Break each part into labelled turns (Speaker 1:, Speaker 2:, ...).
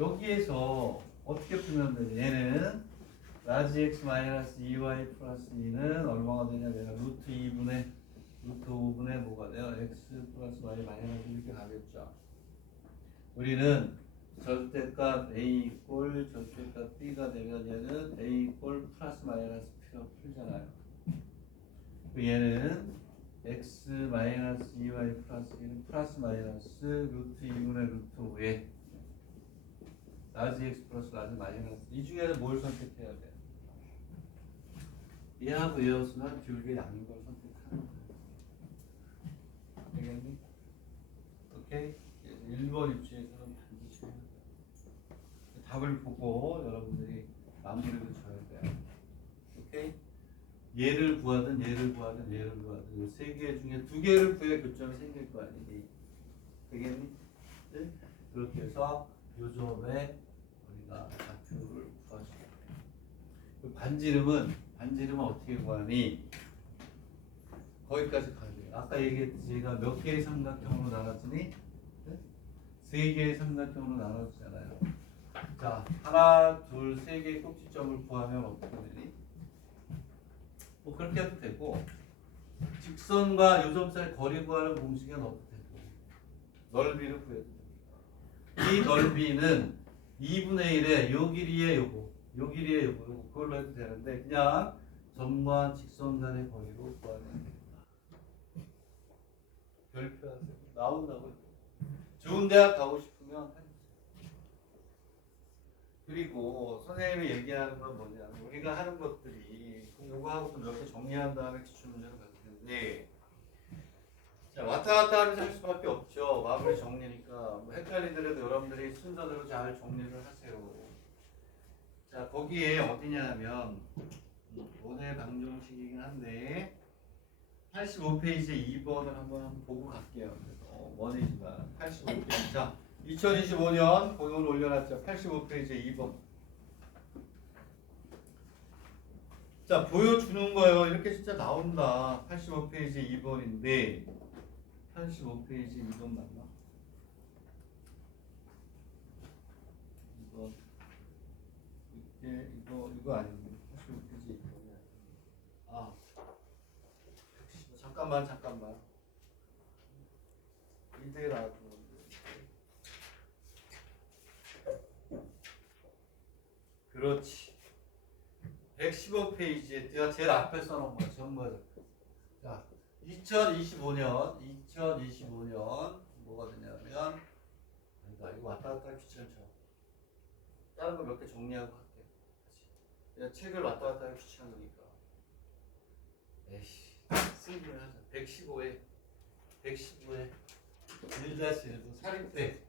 Speaker 1: 여기에서 어떻게 풀면 되지? 얘는 라지 x 마이너스 2y 플러스 2는 얼마가 되냐? 내가 루트 2분의 루트 5분의 뭐가 돼요? x 플러스 y 마이너스 이렇게 가겠죠. 우리는 절대값 a 꼴 절대값 b가 되면 얘는 a 꼴 플러스 마이너스 p로 풀잖아요. 그 얘는 x 마이너스 2y 플러스 1은 플러스 마이너스 루트 2분의 루트 5에 라지 x 플러스 라지 마이너스 이 중에는 뭘 선택해야 돼? 얘하고 얘였으면 둘개 양인 걸 선택하는 거야. 되겠니? 오케이? 1번 입시에서는 반드시 해야 돼. 답을 보고 여러분들이 마무리를 져야 돼요. 오케이? 얘를 구하든 얘를 구하든 얘를 구하든 이세개 중에 두 개를 구해 교점이 생길 거 아니니? 되겠니? 네? 그렇게 해서 요점에 우리가 좌표를 구하시면 돼요. 그 반지름은 반지름은 어떻게 구하니? 거기까지 가야 돼요. 아까 얘기했듯이 제가 몇 개의 삼각형으로 나눴더니 네? 세 개의 삼각형으로 나눴잖아요. 자, 하나, 둘, 세 개의 꼭지점을 구하면 어떻게 되니? 뭐 그렇게 해도 되고 직선과 요점 사이 거리 구하는 공식은 어떻게 되고 넓이를 구해도. 이 넓이는 2분의 1에 요 길이에 요거 요 길이에 요거 요거 그걸로 해도 되는데 그냥 점과 직선 간의 거리로 구하면 됩니다. 별표하세요. 나온다고요. 좋은 대학 가고 싶으면. 그리고 선생님이 얘기하는 건 뭐냐면 우리가 하는 것들이 요거 하고 좀 이렇게 정리한 다음에 기출 문제로 갈 텐데 자 왔다 갔다 하면서 할 수밖에 없죠. 마무리 정리니까 뭐 헷갈리더라도 여러분들이 순서대로 잘 정리를 하세요. 자 거기에 어디냐면 음, 오늘 방정식이긴 한데 85페이지 2번을 한번 보고 갈게요. 어, 원이지만 85페이지 자 2025년 본을 올려놨죠. 85페이지 2번. 자, 보여주는 거예요. 이렇게 진짜 나온다. 85페이지 2번인데, 85페이지 2번 맞나? 2번. 이게, 이거, 이거 아닌데. 85페이지 2번이 아. 115. 잠깐만, 잠깐만. 이대 나왔던 건데. 그렇지. 115페이지에 내가 제일 앞에 써놓은 거야. 정말. 자, 2025년, 2025년 뭐가 되냐면 아니다, 이거 왔다 갔다 귀찮죠. 다른 거 몇 개 정리하고 할게. 내가 책을 왔다 갔다 하기 귀찮으니까. 에이씨, 쓰기만 하자. 115에 115에 1-1도 사립대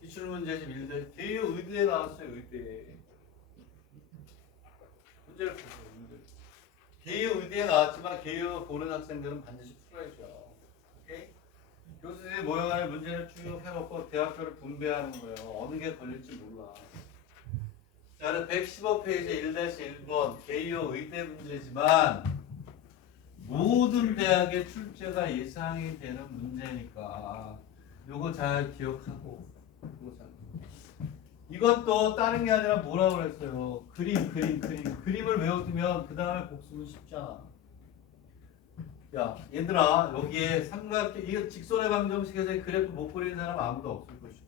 Speaker 1: 기출문제집 1대 개요 의대에 나왔어요 의대 문제를 보세요 문제 개요 의대에 나왔지만 개요 보는 학생들은 반드시 풀어야죠 오케이? 교수들이 모형하는 문제를 쭉 해놓고 대학교를 분배하는 거예요 어느 게 걸릴지 몰라 자 115페이지 1-1번 개요 의대 문제지만 모든 대학의 출제가 예상이 되는 문제니까 요거 잘 기억하고 요거 잘. 이것도 다른 게 아니라 뭐라고 그랬어요 그림 그림 그림 그림을 외워두면 그 다음에 복습은 쉽잖아 야 얘들아 여기에 삼각형 이거 직선의 방정식에서 그래프 못 그리는 사람 아무도 없을 것이고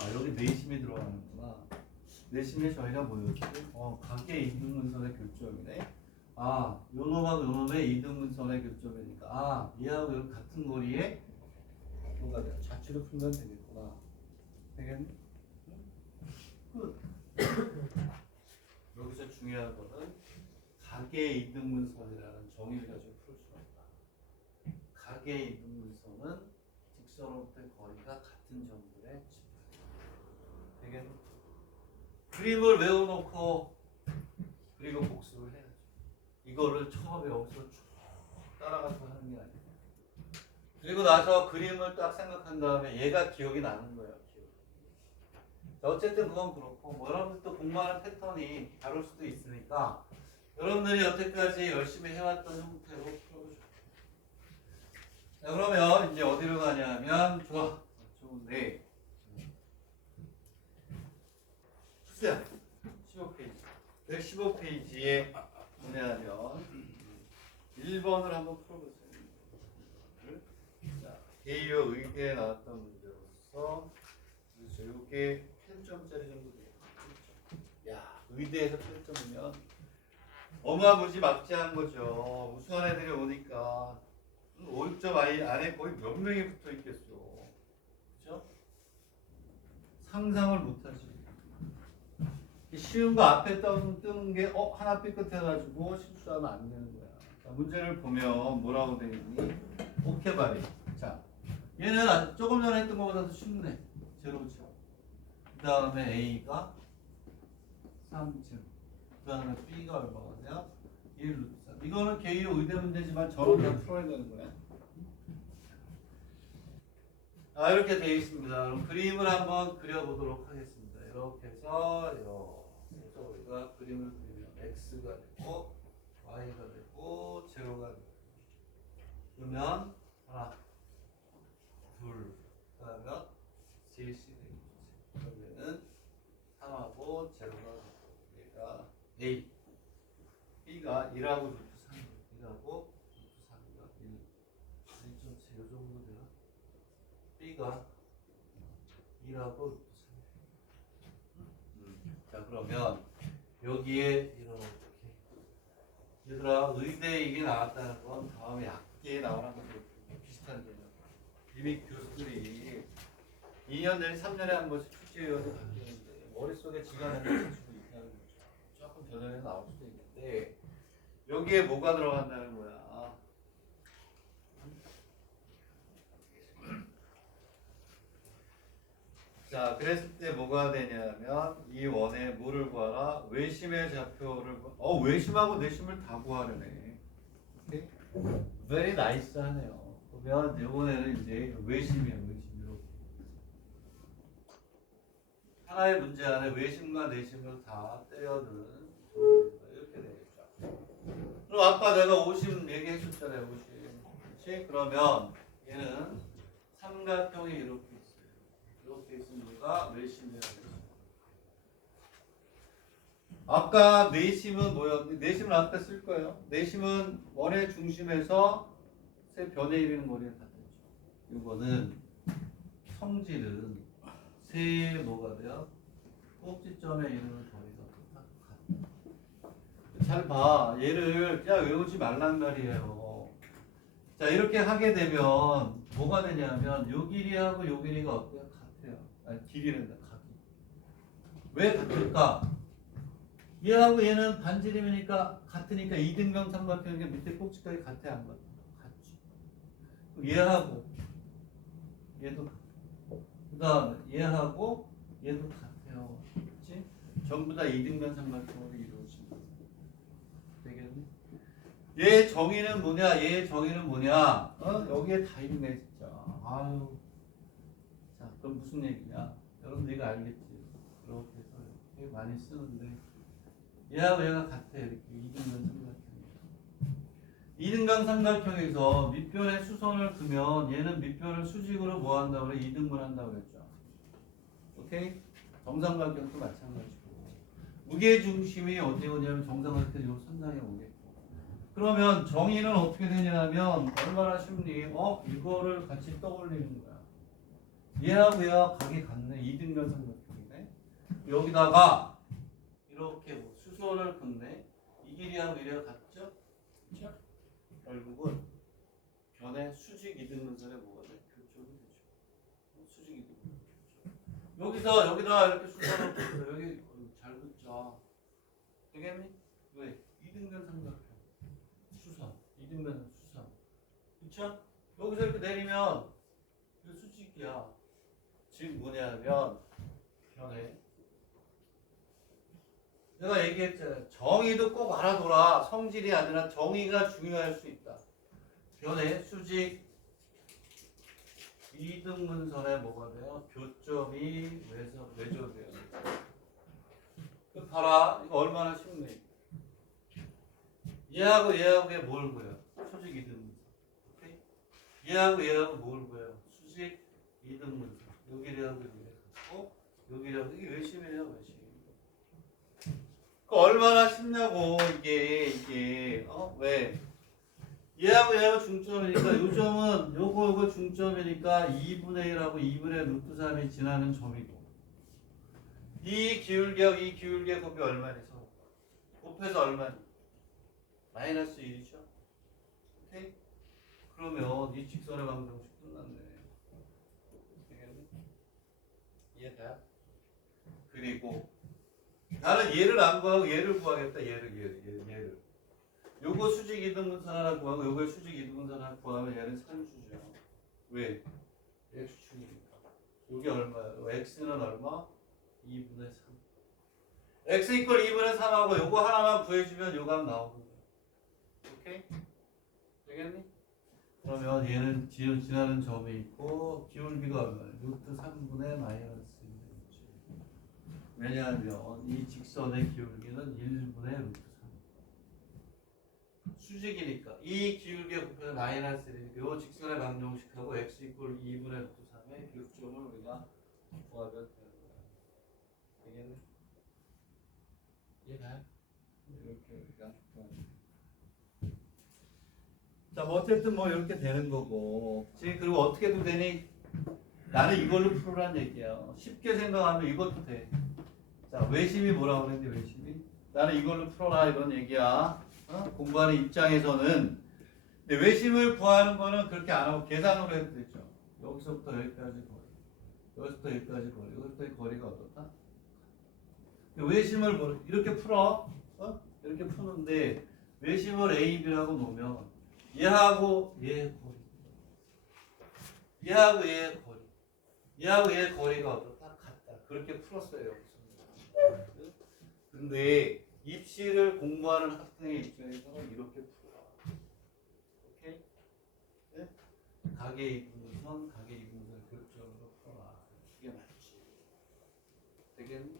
Speaker 1: 아 여기 내심이 들어가는구나 내심에 저희가 뭐였지? 어 각의 이등분선의 교점이네 아, 요 놈하고 요 놈의 이등분선의 교점이니까 아, 얘하고 얘 같은 거리에 뭐가 돼? 좌측을 풀면 되겠구나. 되겠니? 여기서 중요한 거는 각의 이등분선이라는 정의를 가지고 풀 수가 있다. 각의 이등분선은 직선으로부터의 거리가 같은 점들의 집합이다. 되겠니? 그림을 외워놓고 그리고 복습을 해야죠. 이거를 처음에 여기서 쭉 따라가서 하는 게 아니에요. 그리고 나서 그림을 딱 생각한 다음에 얘가 기억이 나는 거예요. 어쨌든 그건 그렇고 뭐 여러분들 또 공부하는 패턴이 다를 수도 있으니까 여러분들이 여태까지 열심히 해왔던 형태로 풀어보죠. 자 그러면 이제 어디로 가냐면 좋아 좋은데 필수야. 15페이지. 115페이지에 문의하면 1번을 한번 풀어보세요. 자, 개요 의대에 나왔던 문제로서 그렇죠. 이게 8점짜리 정도 돼요. 8점. 야, 의대에서 8점이면 어마무지 막지한 거죠. 우수한 애들이 오니까 5, 6점 아이 안에 거의 몇 명이 붙어 있겠어. 그죠? 상상을 못하지. 쉬운 거 앞에 떠- 뜨는 게어 하나 삐끗해가지고 실수하면 안 되는 거야. 자, 문제를 보면 뭐라고 되어 있니? 오케바리. 자, 얘는 아- 조금 전에 했던 것보다도 쉽네. 제로죠. 그 다음에 A가 3층. 그 다음에 B가 얼마가 돼요? 1 루트 3. 이거는 개요 의대 문제지만 저런 다 풀어야 되는 거야. 아 이렇게 되어 있습니다. 그럼 그림을 한번 그려보도록 하겠습니다. 이렇게 해서 이렇게 우리가 그림을 그리면 x가 되고 y가 되고 제로가 되고 그러면 하나 둘 그다음에 셋이 되겠죠. 그러면은 3하고 제로가 되고 얘가 a. B가 1하고 루트 3 1하고 루트 3가 1 1.7 정도 되나? b가 2라고 루트 3자 그러면 여기에 이렇게 얘들아 의대 이게 나왔다는 건 다음에 악기에 나오는 것도 비슷한 개념. 이미 교수들이 2년 내지 3년에 한 번씩 출제위원을 바뀌는데 머릿속에 있다는 거죠 변형해 나올 수도 있는데 여기에 뭐가 들어간다는 거야 자, 그랬을 때 뭐가 되냐면 이 원의 뭐를 구하라? 외심의 좌표를 구... 어, 외심하고 내심을 다 구하려네. 오케이? Very nice 하네요. 그러면 이번에는 이제 외심이에요, 외심 이렇게. 하나의 문제 안에 외심과 내심을 다 때려넣은 이렇게 되겠죠. 그럼 아까 내가 50 얘기했었잖아요, 50. 그렇지? 그러면 얘는 삼각형이 이렇게 있어요. 이렇게 있으니까 내심이야 내심. 아까 내심은 뭐였니? 내심은 아까 쓸 거예요. 내심은 원의 중심에서 세 변에 이르는 거리가 같았죠. 이거는 성질은 세 뭐가 돼요? 이르는 거리가 같다. 잘 봐. 얘를 그냥 외우지 말란 말이에요. 자 이렇게 하게 되면 뭐가 되냐면 요 길이하고 요 길이가 어때요? 같아요. 아니 길이란다. 각이. 왜 같을까? 얘하고 얘는 반지름이니까 같으니까 이등병 삼각형이 밑에 꼭지까지 같아 안 같아? 같지. 얘하고 얘도 그다음에 얘하고 얘도 같아요. 그렇지? 전부 다 이등변 삼각형으로 이루어집니다. 되겠니? 얘 정의는 뭐냐? 얘 정의는 뭐냐? 어? 여기에 다 있네 진짜. 아유. 자, 그럼 무슨 얘기냐? 여러분 네가 알겠지? 이렇게 해서 이렇게 많이 쓰는데 얘하고 얘가 같아 이렇게 이등변 삼각형이. 이등변 삼각형에서 밑변에 수선을 그면 얘는 밑변을 수직으로 뭐 한다고 그래? 이등분한다고 그랬죠. 오케이? 정삼각형도 마찬가지고 무게 중심이 어디 오냐면 정삼각형 요 선상에 오겠고 그러면 정의는 어떻게 되냐면 얼마나 쉽니? 어? 이거를 같이 떠올리는 거야. 얘하고 얘하고 각이 같네. 이등변 삼각형이네. 여기다가 이렇게 뭐 수선을 긋네. 이 길이하고 이래가 같죠? 그렇죠? 결국은 변의 수직 이등분선에 뭐가 돼? 교점이 되죠. 어, 수직 이등분 교점. 여기서 여기다 이렇게 수선을 긋어. 여기 어, 잘 긋자. 되겠니? 왜? 이등변 삼각형. 이등변 수선. 그쵸? 여기서 이렇게 내리면 이거 수직이야. 지금 뭐냐면 변에 내가 얘기했잖아요. 정의도 꼭 알아둬라. 성질이 아니라 정의가 중요할 수 있다. 변의 수직 이등분선에 뭐가 돼요? 교점이 외서 외조돼요. 그 봐라. 이거 얼마나 쉽네. 얘하고 얘하고 얘뭘 구해요? 수직 이등분선. 오케이? 얘하고 얘하고 뭘 구해요? 수직 이등분선. 여기하고 여기 같고 여기하고 이게 외심이에요, 외심. 그 얼마나 쉽냐고 이게 이게 어 왜? 얘하고 얘하고 중점이니까 요점은 요거 요거 중점이니까 2분의 1하고 2분의 루트 3이 지나는 점이고 이 기울기하고 이 기울기의 곱이 얼마니 서로 곱해서 얼마니? 마이너스 1이죠 오케이? 그러면 이 직선의 방정식 끝났네 되겠니? 이해돼요? 그리고 나는 얘를 안 구하고 얘를 구하겠다. 얘를 얘를 얘를. 얘를. 요거 수직 이등분선 하나 구하고 요거 수직 이등분선 하나 구하면 얘는 산수죠. 왜? x축이니까. 요게 얼마예요? x는 얼마? 2분의 3. x 이퀄 2분의 3하고 요거 하나만 구해주면 요감 나오는 거야. 오케이? 되겠니? 그러면 얘는 지, 지나는 점이 있고 기울기가 얼마예요? 루트 3분의 마이너스 1이지. 왜냐하면 이 직선의 기울기는 1분의 루트 3. 수직이니까 이 기울기의 곱해서 마이너스 1이니까 이 직선의 방정식하고 x 이퀄 2분의 루트 3의 교점을 우리가 구하면 되는 거야. 되겠네? 이해가요? 이렇게 우리가 구하면 돼. 자, 뭐 어쨌든 뭐 이렇게 되는 거고. 그리고 어떻게도 되니? 나는 이걸로 풀으란 얘기야. 쉽게 생각하면 이것도 돼. 자, 외심이 뭐라고 그랬는데 외심이? 나는 이걸로 풀어라 이런 얘기야. 어? 공부하는 입장에서는. 근데 외심을 구하는 거는 그렇게 안 하고 계산으로 해도 되죠. 여기서부터 여기까지 거리. 여기서부터 여기까지 거리. 여기서부터 이 거리가 어떻다? 외심을 뭐 이렇게 풀어. 어? 이렇게 푸는데 외심을 A, B라고 놓으면 얘하고 얘 거리. 얘하고 얘 거리. 얘하고 얘 거리가 어떻다? 같다. 그렇게 풀었어요. 근데 입시를 공부하는 학생의 입장에서는 이렇게 풀어. 오케이? 네? 가계 이분선, 가계 이분선 교점으로 풀어라. 이게 맞지. 되겠니?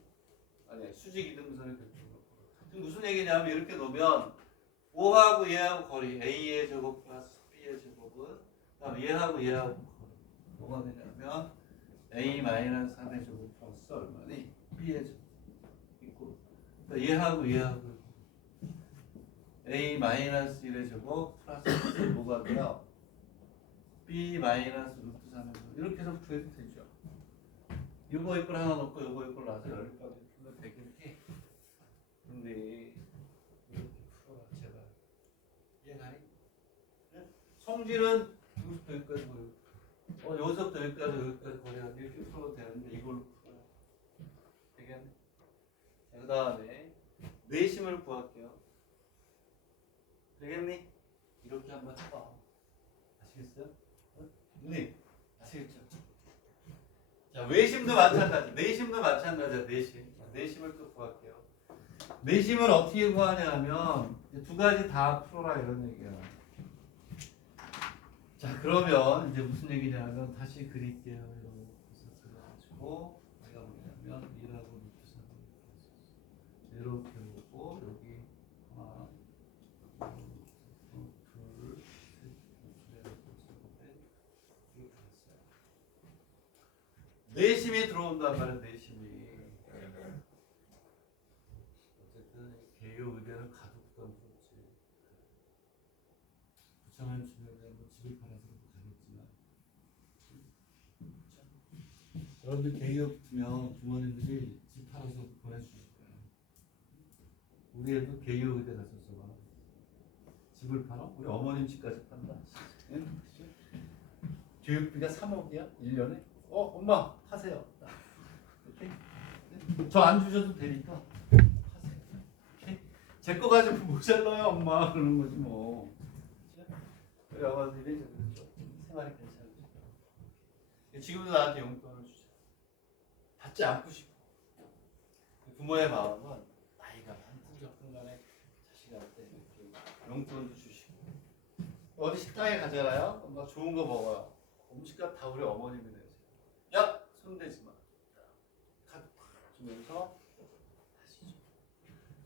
Speaker 1: 아니야. 수직 이등분선의 교점으로 풀어. 지금 무슨 얘기냐면 이렇게 놓으면 5하고 얘하고 거리 A의 제곱 플러스 B의 제곱은 그다음 얘하고 얘하고 거리 뭐가 되냐면 A 마이너스 3의 제곱 플러스 얼마니? B의 제곱 있고 그러니까 얘하고 얘하고 A 마이너스 1의 제곱 플러스 뭐가 돼요? B 마이너스 루트 3의 제곱 이렇게 해서 구해도 되죠 이거 이걸 하나 넣고 이거 이걸 놔서 여기까지 풀면 되겠지 근데 이렇게 풀어라 제발 이해가니? 네? 성질은 여기서부터 여기까지 보여. 어 여기서부터 여기까지 여기까지 거리가 이렇게 풀어도 되는데 이걸로 풀어야 되겠네. 자, 그 다음에 내심을 구할게요. 되겠니? 이렇게 한번 해봐. 아시겠어요? 어? 누님 아시겠죠? 자 외심도 마찬가지 내심도 마찬가지야 내심. 자, 내심을 또 구할게요. 내심을 어떻게 구하냐 하면 두 가지 다 풀어라 이런 얘기야 자 그러면 이제 무슨 얘기냐면 다시 그릴게요. 그래가지고 내가 뭐냐면 1하고 루트 3 이렇게 오고 여기 하나 둘셋넷 내심이 들어온단 말이야 내심이 어쨌든 개요 의대는 가도 부담스럽지 부천한 주변에 뭐 집을 팔아서라도 가겠지만 여러분들 개요 붙으면 부모님들이 집 팔아서 보내주실 거야 우리 애도 개요 의대 갔었어 봐 집을 팔아? 우리 어머님 집까지 판다. 응? 교육비가 3억이야? 1년에? 어 엄마 하세요. 이렇게? 저안 주셔도 되니까 하세요. 제거 가지고 모자라요 엄마? 그러는 거지 뭐. 우리 아버님이 좀 생활이 괜찮으시죠 지금도 나한테 용돈을 주죠 받지 않고 싶어. 부모의 마음은 나이가 많든 적든 간에 자식한테 이렇게 용돈도 주시고. 어디 식당에 가잖아요? 막 좋은 거 먹어요. 음식값 다 우리 어머님이 내세요. 야! 손대지 마. 카드 팍 주면서 하시죠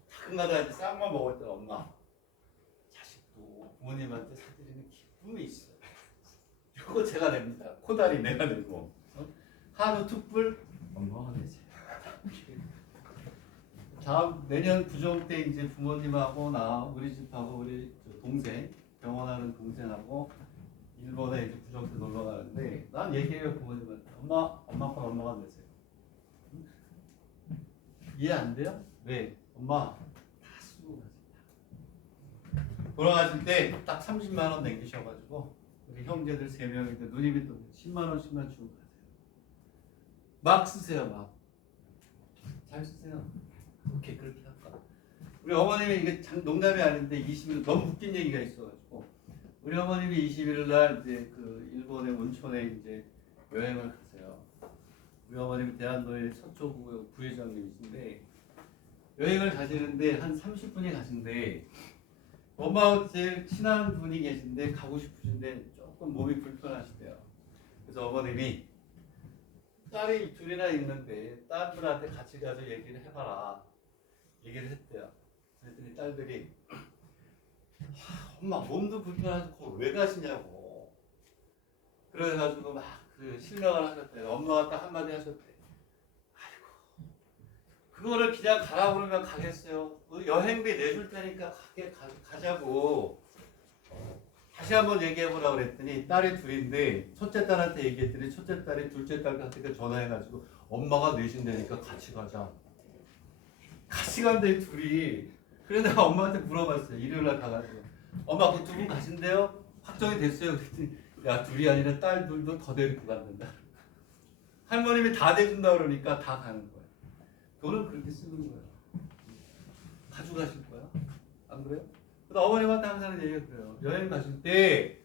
Speaker 1: 가끔가다 이제 싼거 먹을 때 엄마. 자식도 부모님한테 사드리는 기쁨이 있어요. 이거 제가 냅니다. 코다리 내가 내고. 어? 한우 툭불 엄마가 내세요 다음 내년 구정 때 이제 부모님하고 나 우리 집하고 우리 저 동생 병원하는 동생하고 일본에 이제 구정 때 놀러 가는데 난 얘기해요 부모님한테 엄마 엄마 건 엄마가 내세요 응? 이해 안 돼요? 왜? 엄마 다 쓰고 가세요 돌아가실 때 딱 30만 원 남기셔가지고 우리 형제들 세 명인데 누님이 또 10만 원씩만 주고 가세요 막 쓰세요 막 잘 쓰세요 오케이 그렇게 할까. 우리 어머님이 이게 장, 농담이 아닌데 20일 너무 웃긴 얘기가 있어가지고 우리 어머님이 21일 날 이제 그 일본의 온천에 이제 여행을 가세요. 우리 어머님이 대한노예 서초구 부회장님이신데 여행을 가시는데 한 30분이 가신데 엄마하고 제일 친한 분이 계신데 가고 싶으신데 조금 몸이 불편하시대요. 그래서 어머님이 딸이 둘이나 있는데 딸들한테 같이 가서 얘기를 해봐라. 얘기를 했대요. 그랬더니 딸들이 하, 엄마 몸도 거기 왜 가시냐고. 그래가지고 막 그 실명을 하셨대요. 엄마가 딱 한마디 하셨대. 아이고 그거를 그냥 가라 그러면 가겠어요. 그 여행비 내줄 테니까 가게 가, 가자고. 다시 한번 얘기해보라 그랬더니 딸이 둘인데 첫째 딸한테 얘기했더니 첫째 딸이 둘째 딸한테 전화해가지고 엄마가 내신다니까 같이 가자. 같이 간대 둘이. 그래서 내가 엄마한테 물어봤어요. 일요일날 가가지고 엄마 그 두 분 가신대요? 확정이 됐어요. 그랬더니 야 둘이 아니라 딸 둘도 더 데리고 간단다. 할머님이 다 대준다 그러니까 다 가는 거야. 돈은 그렇게 쓰는 거야. 가져가실 거야? 안 그래요? 근데 어머님한테 항상 얘기가 그래요. 여행 가실 때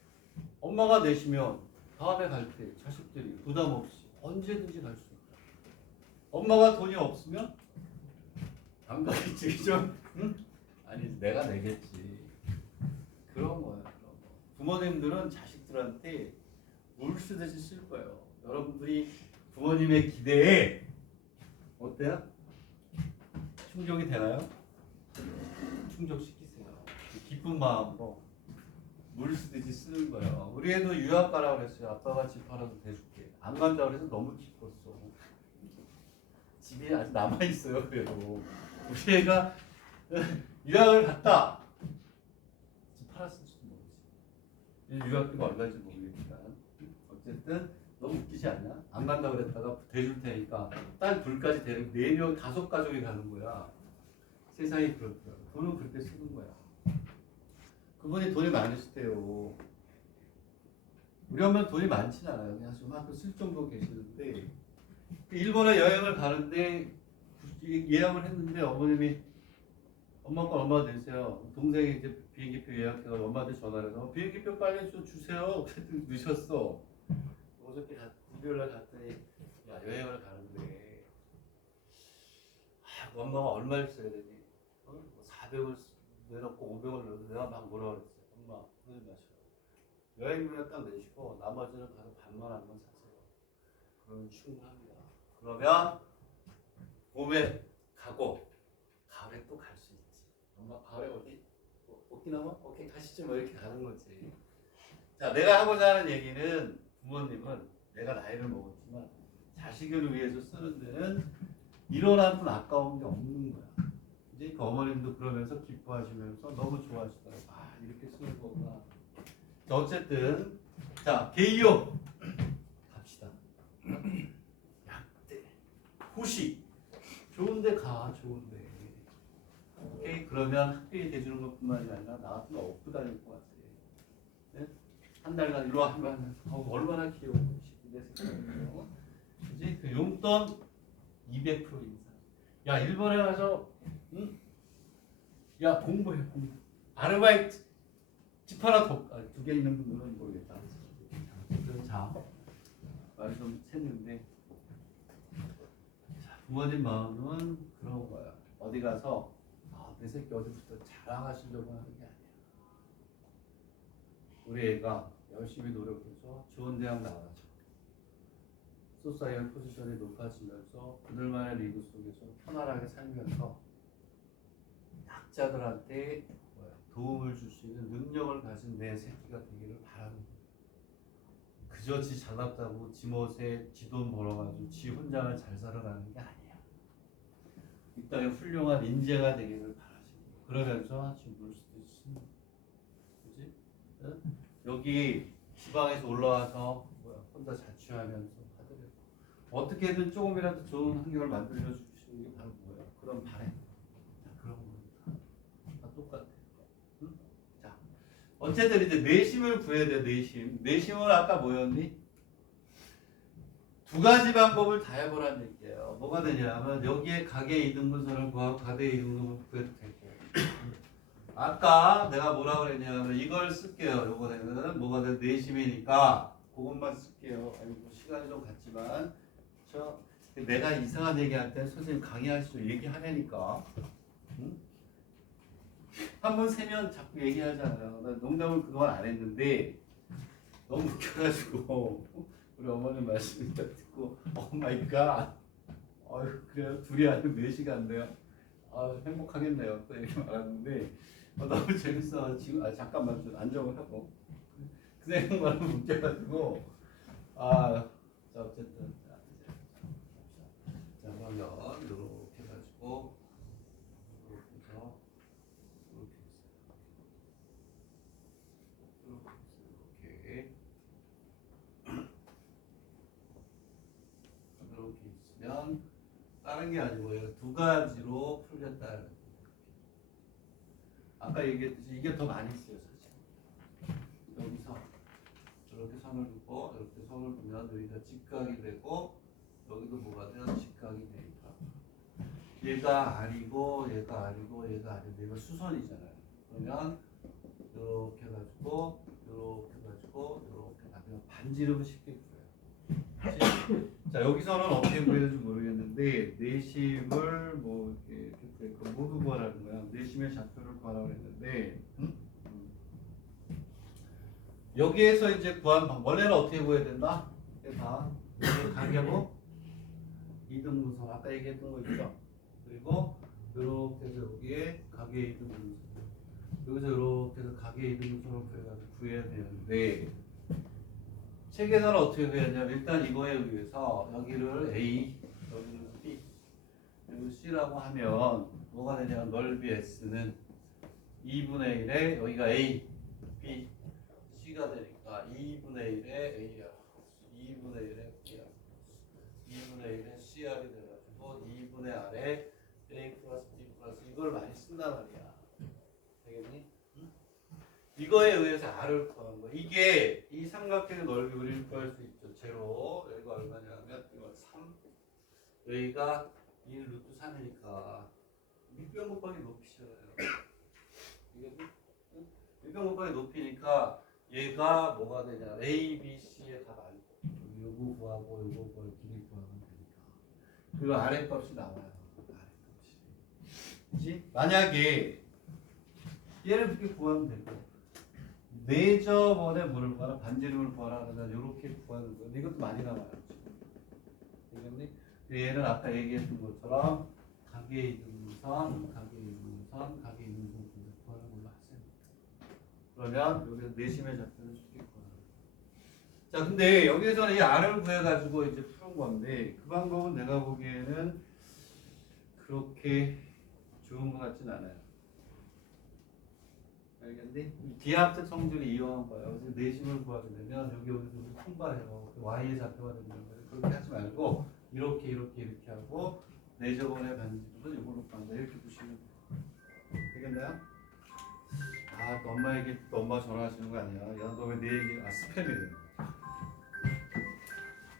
Speaker 1: 엄마가 내시면 다음에 갈 때 자식들이 부담 없이 언제든지 갈 수 있다. 엄마가 돈이 없으면 안 가겠지, 좀. 응? 아니 내가 내겠지. 그런 거야. 그런 거. 부모님들은 자식들한테 물 쓰듯이 쓸 거예요. 여러분들이 부모님의 기대에 어때요? 충족이 되나요? 충족시키세요. 기쁜 마음으로 물 쓰듯이 쓰는 거예요. 우리 애도 유학 가라고 그랬어요. 아빠가 집 팔아서 대줄게. 안 간다고 그래서 너무 기뻤어. 집이 아직 남아 있어요, 그래도. 우리 애가 유학을 갔다. 집 팔았을지도 모르지. 유학비가 얼마인지 모르겠지만. 어쨌든 너무 웃기지 않냐? 안 간다고 그랬다가 대줄 테니까 딸 둘까지 데리고 네명 다섯 가족이 가는 거야. 세상이 그렇더라고. 돈은 그렇게 쓰는 거야. 그분이 돈이 많으시대요. 우리 엄마는 돈이 많진 않아요. 그냥 좀만큼 쓸 정도 계시는데 그 일본에 여행을 가는데 예약을 했는데 어머님이 엄마 거 얼마 내세요. 동생이 이제 비행기표 예약해서 엄마한테 전화를 해서 어, 비행기표 빨리 좀 주세요. 그랬더니 늦었어. 어저께 가- 일요일날 갔더니 야 여행을 가는데 아, 엄마가 얼마를 써야 되니? 어? 뭐 400을 내놓고 500을 내놓고 내가 막 뭐라 그랬어요. 엄마 그러지 마셔. 여행비만 딱 내시고 나머지는 가서 반만 한번 사세요. 그러면 충분합니다. 그러면 봄에 가고 가을에 또 갈 수 있지. 엄마 가을에 어디? 어, 오키나와? 오케이 가시죠. 뭐 이렇게 가는 거지. 자, 내가 하고자 하는 얘기는 부모님은 내가 나이를 먹었지만 자식을 위해서 쓰는 데는 일어나는 아까운 게 없는 거야. 이제 그 어머님도 그러면서 기뻐하시면서 너무 좋아하시더라고. 아, 이렇게 쓰는 거구나. 자, 어쨌든 자, 개이요. 갑시다. 약대, 후식. 좋은데 가, 좋은데. 오케이, 그러면 학교에 대주는 것뿐만이 아니라 나 같은 거 업고 다닐 것 같아. 네? 한 달간 일로 와 하면 어, 얼마나 귀여워. 내 생각에요. 그지? 그 용돈 200% 인상. 야 일본에 가서 응? 야 공부해 공부. 아르바이트 집 하나 더두 개 있는 분들은 모르겠다. 말을 좀 샜는데 자, 부모님 마음은 그런 거야. 어디 가서 아, 내 새끼 어디부터 자랑하시려고 하는 게 아니야. 우리 애가 열심히 노력해서 좋은 대학 나와서 소사이얼 포지션이 높아지면서 그들만의 리그 속에서 편안하게 살면서 약자들한테 도움을 줄 수 있는 능력을 가진 내 새끼가 되기를 바라는 거야. 그저 지 잘났다고 지 멋에 지 돈 벌어가지고 지 혼자만 잘 살아가는 게 아니야. 이 땅에 훌륭한 인재가 되기를 바라십니다. 그러면서 지금 물 수도 있습니다. 그지? 응? 여기 지방에서 올라와서 뭐야, 혼자 자취하면서 받으려 어떻게든 조금이라도 좋은 환경을 만들어 주시는 게 바로 뭐예요? 그런 바램. 똑같아요. 응? 자, 어쨌든 이제 내심을 구해야 돼요. 내심. 내심은 아까 뭐였니? 두 가지 방법을 다 해보라는 얘기예요. 뭐가 되냐면 여기에 가게 이등분선을 구하고 가대 이등분선을 구해도 되고 아까 내가 뭐라 그랬냐면 이걸 쓸게요. 요거는 뭐가 돼 내심이니까 그것만 쓸게요. 아이고 시간이 좀 갔지만 저 내가 이상한 얘기할 때 선생님 강의하시죠 얘기하려니까 응? 한 번 세면 자꾸 얘기하잖아요. 나 농담을 그동안 안 했는데 너무 웃겨가지고 우리 어머님 말씀 듣고 오 마이 갓. 어휴 그래요? 둘이 아니고 네 시간 돼요? 아 행복하겠네요. 또 이렇게 말하는데. 어, 너무 재밌어 지금 아 잠깐만 좀 안정을 하고. 그 생각만 웃겨가지고. 아 자 어쨌든. 자자 그러면 이렇게 해가지고 이렇게 해서 이렇게 했어요 이렇게 이렇게 있으면 다른 게 아니고 얘가 두 가지로 거예요. 아까 얘기했듯이 이게 더 많이 써요 사실 여기서 이렇게 선을 긋고 이렇게 선을 보면 여기가 직각이 되고 여기도 뭐가 돼요? 직각이 되니까 얘가 아니고 얘가 아니고 얘가 아니고 얘가 수선이잖아요 그러면 이렇게 해가지고 이렇게 해가지고 이렇게 나면 반지름을 쉽게 구해요? 자 여기서는 어떻게 구해야 될지 모르겠는데 내심을 뭐 이렇게, 이렇게 구했고 모두 구하라는 거야 내심의 좌표를 구하라고 했는데 음? 음. 여기에서 이제 구한 방 원래는 어떻게 구해야 된다? 다 가계부 이등분선 아까 얘기했던 거 있죠? 그리고 이렇게 해서 여기에 가계 이등분선 여기서 이렇게 해서 가계 이등분선을 구해야 되는데 책에서는 어떻게 구했냐면 일단 이거에 의해서 여기를 A, 여기를 B, 그리고 C라고 하면 뭐가 되냐면 넓이 S는 2분의 1에 여기가 A, B, C가 되니까 2분의 1에 AR, 2분의 1에 BR, 2분의 1에 CR이 돼가지고 2분의 R에 A 플러스 B 플러스 이걸 많이 쓴단? 응? 이거에 의해서 R을 구하는 거야. 이게 이 삼각형의 넓이 우리는 구할 수 있죠. 제로 여기가 얼마냐면 이거 3 여기가 1 루트 3이니까 밑변 곱하기 높이잖아요. 이게 밑변 곱하기 높이니까 얘가 뭐가 되냐 A, B, C의 답 아니고 요거 구하고 요거 구하고 길이 구하면 되니까 그리고 아래 값이 나와요. 아래 값이. 그치? 만약에 얘를 이렇게 구하면 되고 내저번에 물을 구하라 반지름을 구하라 이렇게 구하는 거예요. 이것도 많이 나와요. 지금. 되겠니? 얘는 아까 얘기했던 것처럼 가게 이등선, 가게 이등선, 가게 이등선 구하는 걸로 하세요. 그러면 여기서 내심의 좌표는 쉽게 구하는 거예요. 자, 근데 여기서는 이 R을 구해가지고 이제 푸는 건데 그 방법은 내가 보기에는 그렇게 좋은 것 같진 않아요. 알겠니? 기하학적 성질이 이용한 거예요. 그래서 내심을 구하게 되면 여기 여기서 우리 통발해요. 그 y의 좌표가 된다는 거예요. 그렇게 하지 말고 이렇게 이렇게 이렇게 하고 내저번의 반지름은 이걸로 간다 이렇게 보시면. 되겠나요? 아, 또 엄마에게 또 엄마 전화하시는 거 아니야? 야, 너왜내 얘기 아 스팸이래.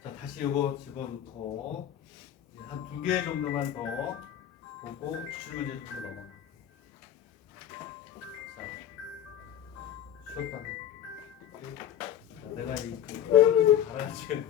Speaker 1: 자, 다시 이거 집어넣고 한 두 개 정도만 더 보고 추출 문제 정도 넘어가. 쉬었다. 내가 이 그. 갈아줘야 돼.